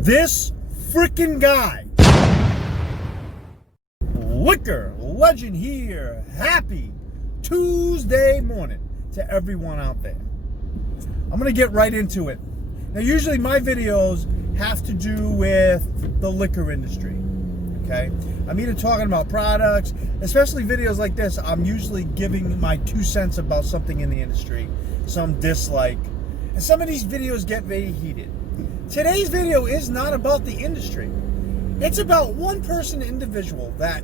This freaking guy, liquor legend here. Happy Tuesday morning to everyone out there. I'm going to get right into it. Now, usually my videos have to do with the liquor industry, okay? I'm either talking about products, especially videos like this. I'm usually giving my 2 cents about something in the industry, some dislike, and some of these videos get very heated. Today's video is not about the industry. It's about one person individual that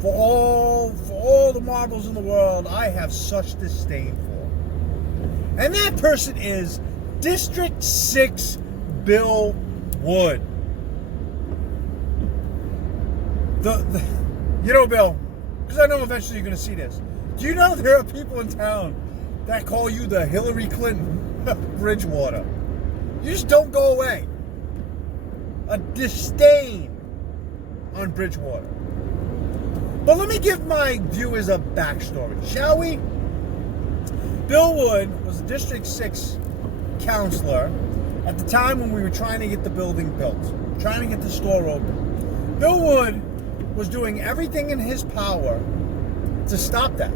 for all the marbles in the world, I have such disdain for. And that person is District 6 Bill Wood. You know, Bill, because I know eventually you're going to see this. Do you know there are people in town that call you the Hillary Clinton of Bridgewater? You just don't go away. A disdain on Bridgewater. But let me give my viewers a backstory, shall we? Bill Wood was a District 6 counselor at the time when we were trying to get the building built, trying to get the store open. Bill Wood was doing everything in his power to stop that.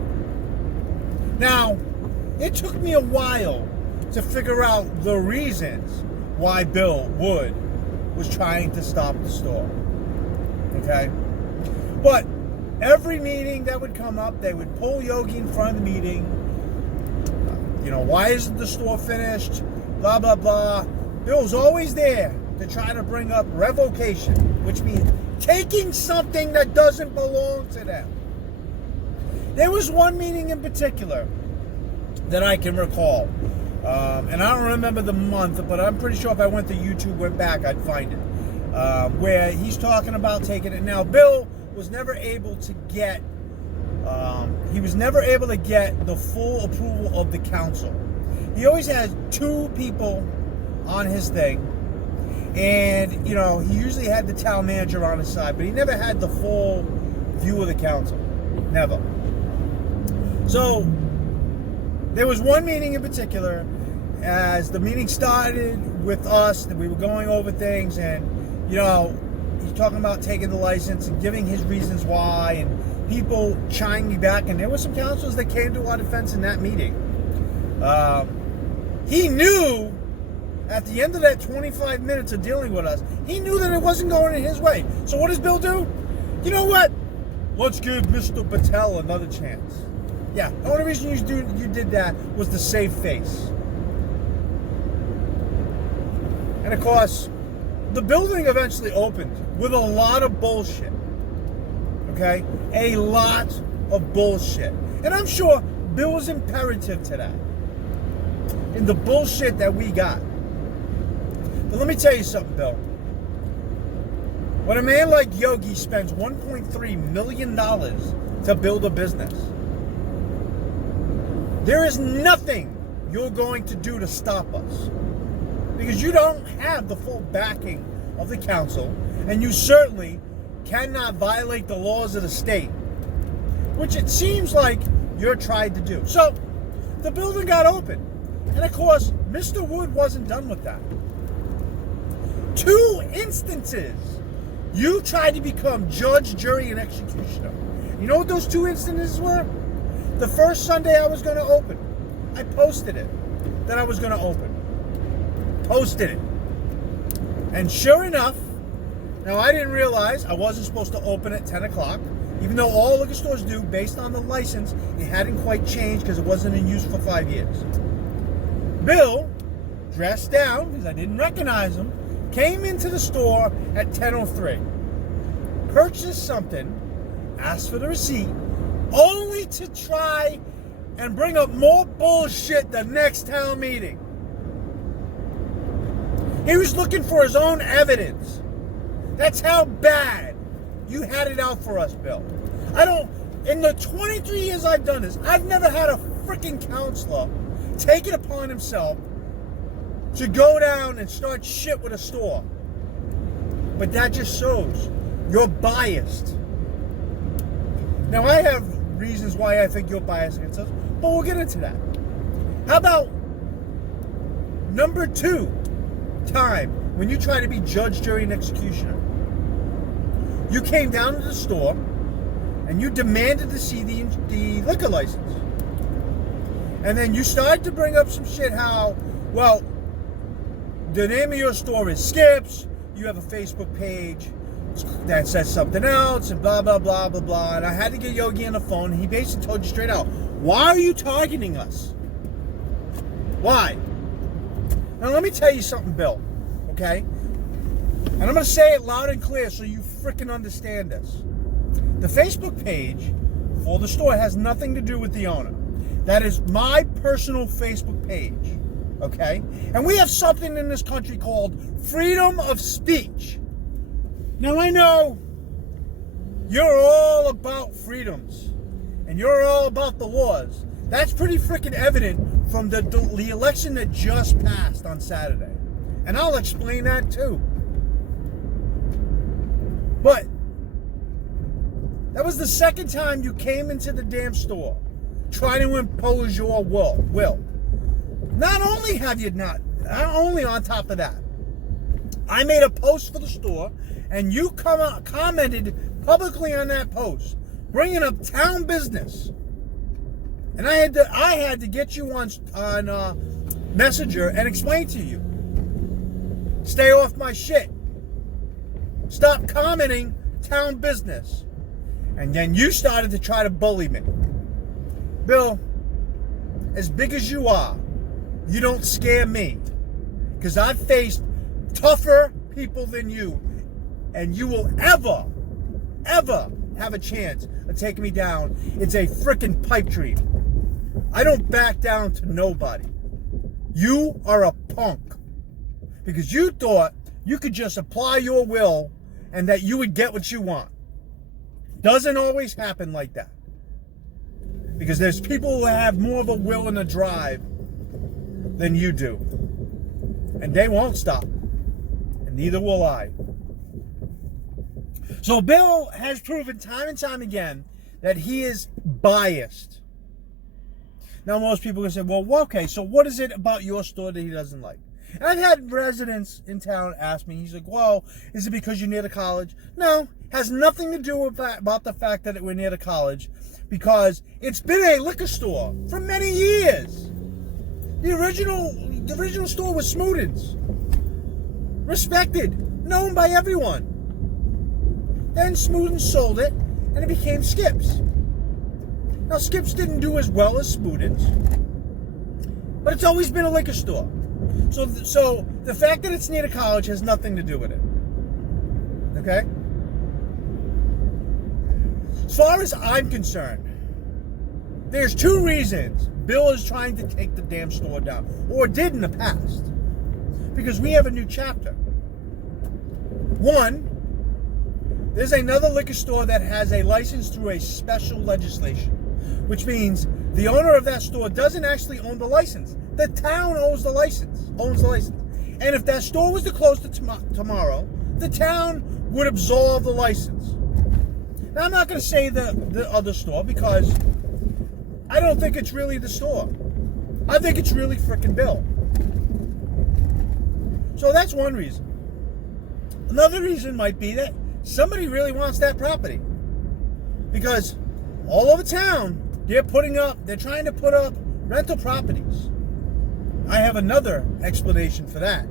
Now, it took me a while to figure out the reasons why Bill Wood was trying to stop the store. Okay? But every meeting that would come up, they would pull Yogi in front of the meeting. Why isn't the store finished? Blah, blah, blah. Bill's always there to try to bring up revocation, which means taking something that doesn't belong to them. There was one meeting in particular that I can recall. And I don't remember the month, but I'm pretty sure if I went to YouTube, went back, I'd find it. Where he's talking about taking it. Now, Bill was never able to get the full approval of the council. He always had 2 people on his thing, and he usually had the town manager on his side, but he never had the full view of the council. Never. So there was one meeting in particular, as the meeting started with us, that we were going over things, and he's talking about taking the license and giving his reasons why, and people chiming back, and there were some councilors that came to our defense in that meeting. He knew at the end of that 25 minutes of dealing with us, he knew that it wasn't going in his way. So what does Bill do? You know what? Let's give Mr. Patel another chance. Yeah, the only reason you did that was to save face. And of course, the building eventually opened with a lot of bullshit. Okay? A lot of bullshit. And I'm sure Bill was imperative to that. In the bullshit that we got. But let me tell you something, Bill. When a man like Yogi spends $1.3 million to build a business, there is nothing you're going to do to stop us. Because you don't have the full backing of the council, and you certainly cannot violate the laws of the state, which it seems like you're trying to do. So, the building got open. And of course, Mr. Wood wasn't done with that. 2 instances, you tried to become judge, jury, and executioner. You know what those 2 instances were? The first Sunday I was going to open, I posted it that I was going to open. Posted it. And sure enough, now I didn't realize I wasn't supposed to open at 10 o'clock, even though all liquor stores do, based on the license. It hadn't quite changed because it wasn't in use for 5 years. Bill, dressed down, because I didn't recognize him, came into the store at 10:03, purchased something, asked for the receipt, only to try and bring up more bullshit the next town meeting. He was looking for his own evidence. That's how bad you had it out for us, Bill. In the 23 years I've done this, I've never had a freaking counselor take it upon himself to go down and start shit with a store. But that just shows you're biased. Now, I have reasons why I think you're biased against us, but we'll get into that. How about number 2? time when you try to be judge, jury, and executioner. You came down to the store and you demanded to see the liquor license. And then you started to bring up some shit how, well, the name of your store is Skips, you have a Facebook page that says something else, and blah, blah, blah, blah, blah. And I had to get Yogi on the phone, and he basically told you straight out, why are you targeting us? Why? Now, let me tell you something, Bill, okay? And I'm going to say it loud and clear so you freaking understand this. The Facebook page for the store has nothing to do with the owner. That is my personal Facebook page, okay? And we have something in this country called freedom of speech. Now, I know you're all about freedoms and you're all about the laws. That's pretty freaking evident from the election that just passed on Saturday. And I'll explain that too. But that was the second time you came into the damn store trying to impose your will. Not only on top of that, I made a post for the store and you commented publicly on that post, bringing up town business. And I had to get you on Messenger and explain to you, stay off my shit. Stop commenting town business. And then you started to try to bully me. Bill, as big as you are, you don't scare me. Because I've faced tougher people than you. And you will ever have a chance of taking me down. It's a freaking pipe dream. I don't back down to nobody. You are a punk. Because you thought you could just apply your will and that you would get what you want. Doesn't always happen like that. Because there's people who have more of a will and a drive than you do. And they won't stop. And neither will I. So Bill has proven time and time again that he is biased. Now most people are going to say, well, okay, so what is it about your store that he doesn't like? And I've had residents in town ask me, he's like, well, is it because you're near the college? No, has nothing to do with about the fact that we're near the college, because it's been a liquor store for many years. The original store was Smootens. Respected, known by everyone. Then Smootens sold it, and it became Skips. Now, Skips didn't do as well as Smootens, but it's always been a liquor store. So the fact that it's near the college has nothing to do with it. Okay? As far as I'm concerned, there's two reasons Bill is trying to take the damn store down, or did in the past. Because we have a new chapter. One, there's another liquor store that has a license through a special legislation, which means the owner of that store doesn't actually own the license. The town owns the license. And if that store was to close tomorrow, the town would absolve the license. Now, I'm not going to say the other store, because I don't think it's really the store. I think it's really frickin' Bill. So that's one reason. Another reason might be that somebody really wants that property. Because all over town, they're trying to put up rental properties. I have another explanation for that.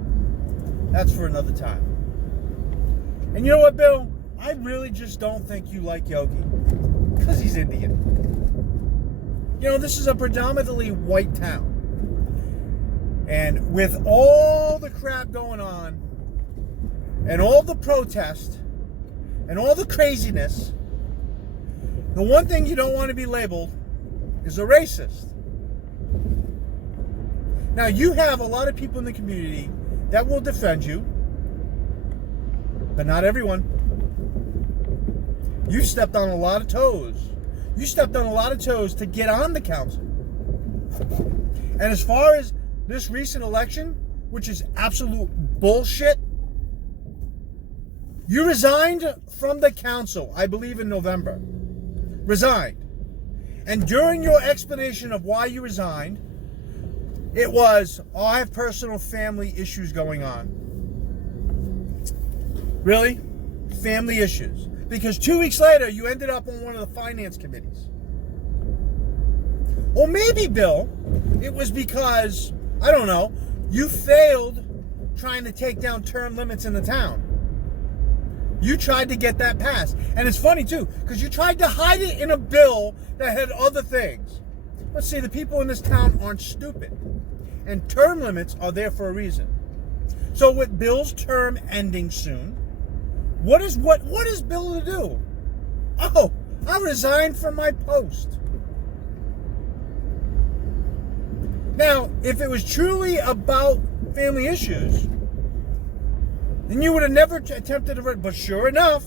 That's for another time. And you know what, Bill? I really just don't think you like Yogi. Because he's Indian. You know, this is a predominantly white town. And with all the crap going on, and all the protest, and all the craziness, the one thing you don't want to be labeled is a racist. Now, you have a lot of people in the community that will defend you, but not everyone. You stepped on a lot of toes. You stepped on a lot of toes to get on the council. And as far as this recent election, which is absolute bullshit, you resigned from the council, I believe in November. Resigned. And during your explanation of why you resigned, it was, I have personal family issues going on. Really? Family issues. Because 2 weeks later, you ended up on one of the finance committees. Or maybe, Bill, it was because, I don't know, you failed trying to take down term limits in the town. You tried to get that passed. And it's funny, too, because you tried to hide it in a bill that had other things. Let's see, the people in this town aren't stupid. And term limits are there for a reason. So with Bill's term ending soon, what is Bill to do? Oh, I resigned from my post. Now, if it was truly about family issues, then you would have never attempted to run. But sure enough,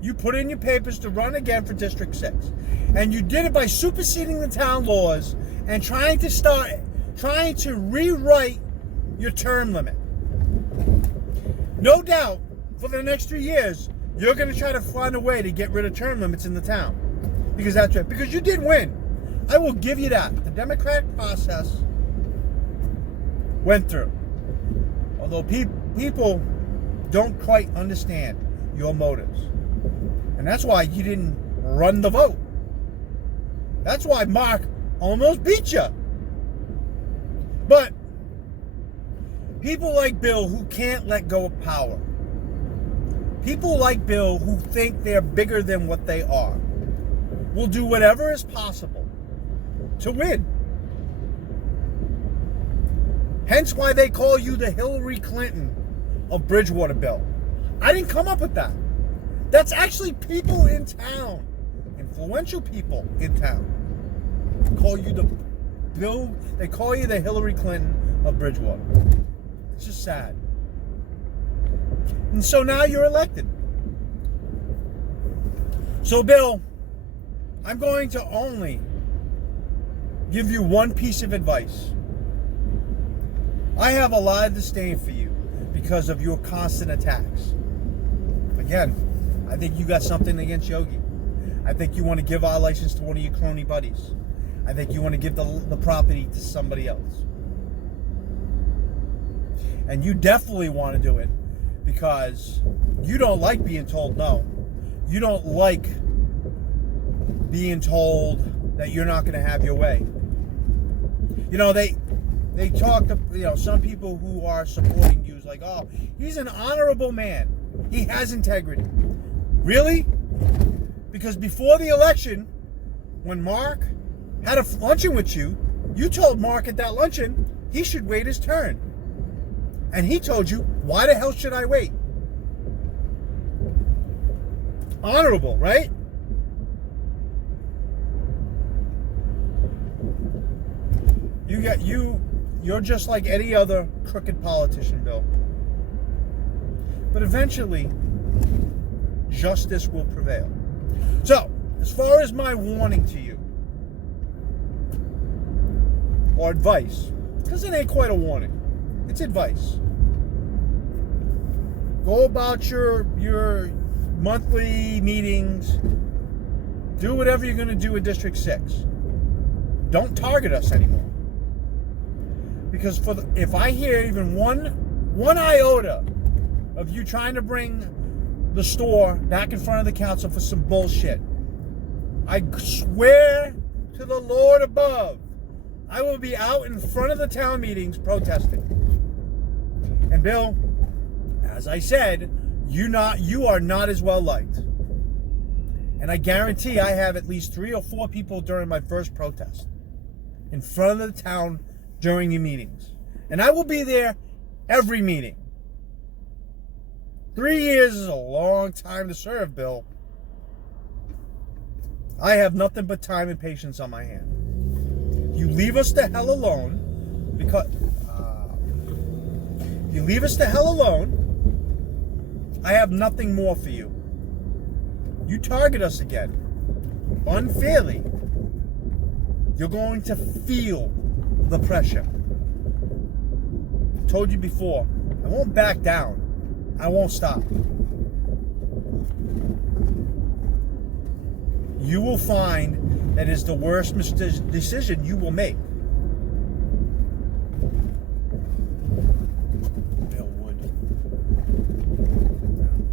you put in your papers to run again for District 6. And you did it by superseding the town laws and trying to rewrite your term limit. No doubt, for the next 3 years, you're going to try to find a way to get rid of term limits in the town. Because that's right. Because you did win. I will give you that. The democratic process went through. Although people don't quite understand your motives. And that's why you didn't run the vote. That's why Mark almost beat you. But people like Bill who can't let go of power, people like Bill who think they're bigger than what they are, will do whatever is possible to win. Hence why they call you the Hillary Clinton of Bridgewater, Bill. I didn't come up with that. That's actually people in town, influential people in town, call you they call you the Hillary Clinton of Bridgewater. It's just sad. And so now you're elected. So, Bill, I'm going to only give you one piece of advice. I have a lot of disdain for you because of your constant attacks. Again, I think you got something against Yogi. I think you want to give our license to one of your crony buddies. I think you want to give the property to somebody else. And you definitely want to do it because you don't like being told no. You don't like being told that you're not going to have your way. You know, they talk to, some people who are supporting you is like, oh, he's an honorable man. He has integrity. Really? Because before the election, when Mark had a luncheon with you, you told Mark at that luncheon he should wait his turn. And he told you, why the hell should I wait? Honorable, right? You're just like any other crooked politician, Bill. But eventually, justice will prevail. So, as far as my warning to you, or advice, because it ain't quite a warning, it's advice. Go about your monthly meetings. Do whatever you're going to do in District 6. Don't target us anymore. Because if I hear even one iota of you trying to bring the store back in front of the council for some bullshit, I swear to the Lord above, I will be out in front of the town meetings protesting. And Bill, as I said, you are not as well liked. And I guarantee I have at least 3 or 4 people during my first protest in front of the town during your meetings. And I will be there every meeting. 3 years is a long time to serve, Bill. I have nothing but time and patience on my hand. You leave us the hell alone, because you leave us the hell alone, I have nothing more for you. You target us again, unfairly, you're going to feel the pressure. I told you before, I won't back down. I won't stop. You will find that is the worst decision you will make. Bill Wood.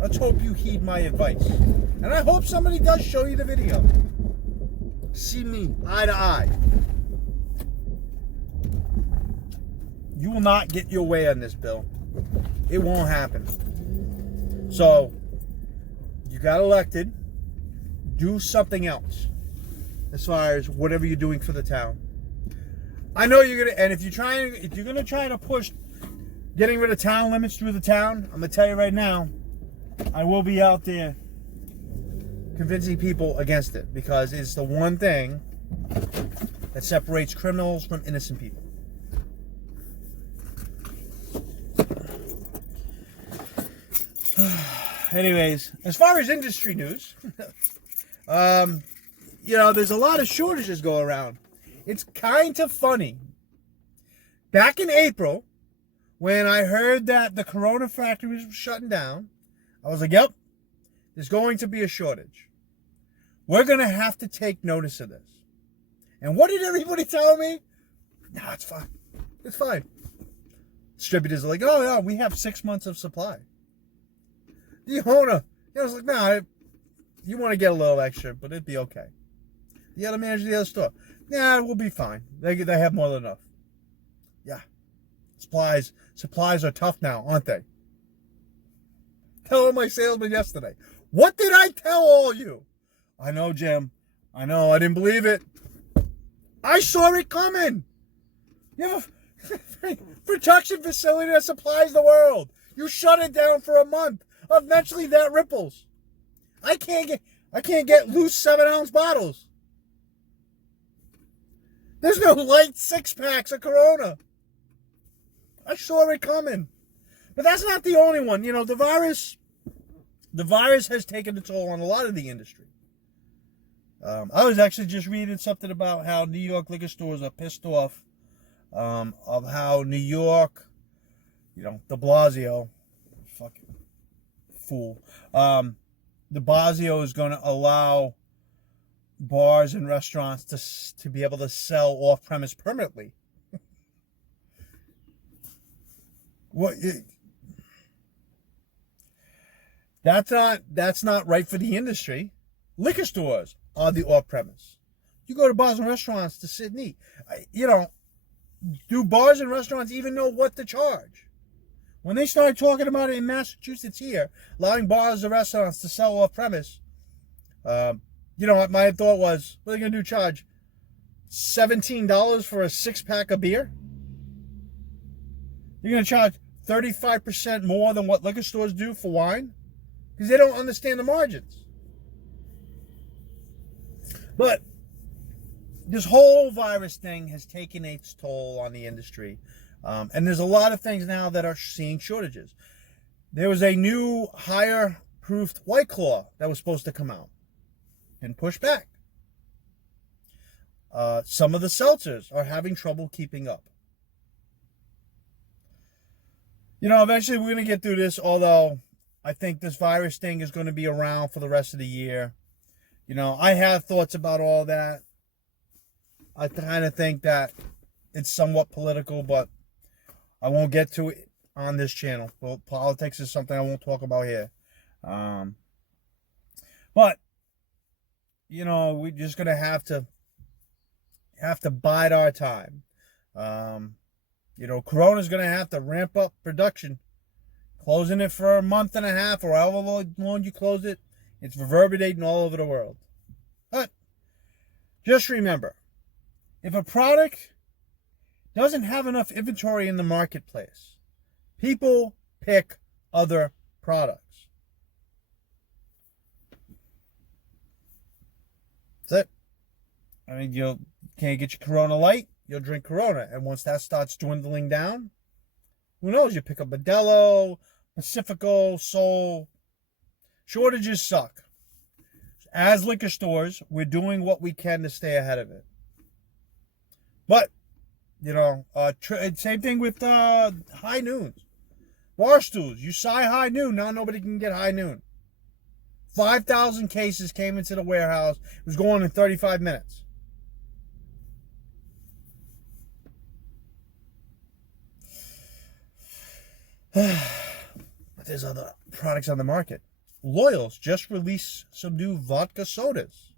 Let's hope you heed my advice. And I hope somebody does show you the video. See me eye to eye. You will not get your way on this bill. It won't happen. So, you got elected. Do something else as far as whatever you're doing for the town. I know you're gonna, and if you're gonna try to push getting rid of town limits through the town, I'm gonna tell you right now, I will be out there convincing people against it, because it's the one thing that separates criminals from innocent people. Anyways, as far as industry news, there's a lot of shortages going around. It's kind of funny. Back in April, when I heard that the Corona factories were shutting down, I was like, yep, there's going to be a shortage. We're going to have to take notice of this. And what did everybody tell me? No, it's fine. It's fine. Distributors are like, oh, yeah, we have 6 months of supply. The owner, I was like, nah, you want to get a little extra, but it'd be okay. The other manager of the other store, nah, we'll be fine. They have more than enough. Yeah. Supplies are tough now, aren't they? Telling my salesman yesterday. What did I tell all you? I know, Jim. I know, I didn't believe it. I saw it coming. You have a production facility that supplies the world. You shut it down for a month. Eventually that ripples. I can't get loose 7-ounce bottles. There's no light 6-packs of Corona. I saw it coming. But that's not the only one. The virus has taken a toll on a lot of the industry. I was actually just reading something about how New York liquor stores are pissed off of how New York, de Blasio, fucking fool, de Blasio is going to allow bars and restaurants to be able to sell off-premise permanently. That's not right for the industry. Liquor stores are the off-premise. You go to bars and restaurants to sit and eat. Do bars and restaurants even know what to charge? When they started talking about it in Massachusetts here, allowing bars and restaurants to sell off-premise, my thought was, what are they going to do, charge $17 for a 6-pack of beer? You're going to charge 35% more than what liquor stores do for wine? Because they don't understand the margins. But this whole virus thing has taken its toll on the industry. And there's a lot of things now that are seeing shortages. There was a new higher proofed White Claw that was supposed to come out and push back. Some of the seltzers are having trouble keeping up. Eventually we're going to get through this, although I think this virus thing is going to be around for the rest of the year. I have thoughts about all that. I kind of think that it's somewhat political, but I won't get to it on this channel. Well, politics is something I won't talk about here. But, we're just going to have to bide our time. Corona's going to have to ramp up production. Closing it for a month and a half or however long you close it, it's reverberating all over the world. But just remember, if a product doesn't have enough inventory in the marketplace, people pick other products. That's it. You can't get your Corona Light, you'll drink Corona. And once that starts dwindling down, who knows? You pick up Modelo, Pacifico, Sol. Shortages suck. As liquor stores, we're doing what we can to stay ahead of it. But, same thing with high noons. Bar stools. You sigh high noon, now nobody can get high noon. 5,000 cases came into the warehouse. It was going in 35 minutes. But there's other products on the market. Loyals just released some new vodka sodas.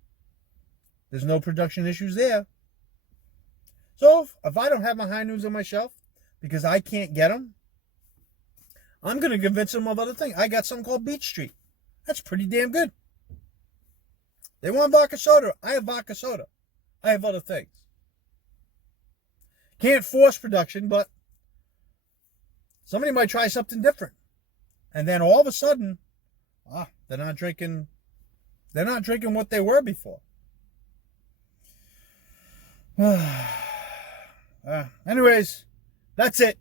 There's no production issues there. So if I don't have my high noons on my shelf because I can't get them, I'm going to convince them of other things. I got something called Beach Street. That's pretty damn good. They want vodka soda. I have vodka soda. I have other things. Can't force production, but somebody might try something different. And then all of a sudden, they're not drinking what they were before. Anyways, that's it.